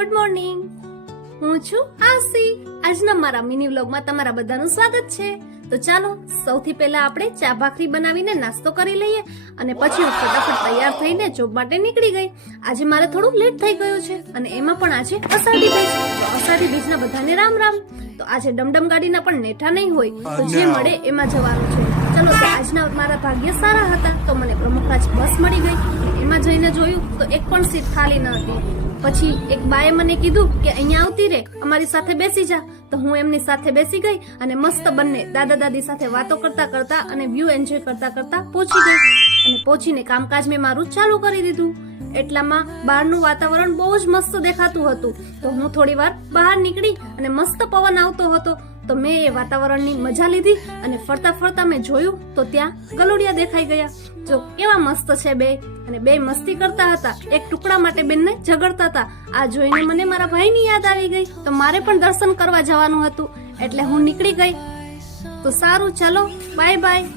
Good morning. હું છું આસી. આજના મારા મિની વ્લોગમાં તમારા બધાનું સ્વાગત છે. તો ચાલો સૌથી પહેલા આપણે ચા ભાખરી બનાવીને નાસ્તો કરી લઈએ અને પછી હું ફટાફટ તૈયાર થઈને જોબ માટે નીકળી ગઈ. આજે મારે થોડું લેટ થઈ ગયું છે અને એમાં પણ આજે અષાઢી બીજ. તો અષાઢી બીજના બધાને રામ રામ. તો આજે ડમડમ ગાડીના પણ નેઠા નહીં હોય તો જે મળે એમાં જવાનું છે. ચલો તો આજના મારા ભાગ્ય સારા હતા તો મને પ્રમુખરાજ બસ મળી ગઈ. એમાં જઈને જોયું તો એક પણ સીટ ખાલી ન હતી. પછી એક બાએ મને કીધું કે અહીંયા આવતી રે, અમારી સાથે બેસી જા. તો હું એમની સાથે બેસી ગઈ અને મસ્ત બંને દાદા દાદી સાથે વાતો કરતા કરતા અને વ્યૂ એન્જોય કરતા કરતા પહોંચી ગઈ. અને પહોંચીને કામકાજ મેં મારું ચાલુ કરી દીધું. એટલામાં બહારનું વાતાવરણ બહુ જ મસ્ત દેખાતું હતું. તો હું થોડી વાર બહાર નીકળી અને મસ્ત પવન આવતો હતો તો મેં એ વાતાવરણની મજા લીધી અને ફરતા ફરતા મેં જોયું તો ત્યાં ગલુડિયા દેખાઈ ગયા. જો કેવા મસ્ત છે બે, અને બે મસ્તી કરતા હતા. એક ટુકડા માટે બેનને ઝઘડતા હતા. આ જોઈને મને મારા ભાઈની યાદ આવી ગઈ. તો મારે પણ દર્શન કરવા જવાનું હતું એટલે હું નીકળી ગઈ. તો સારું, ચાલો બાય બાય.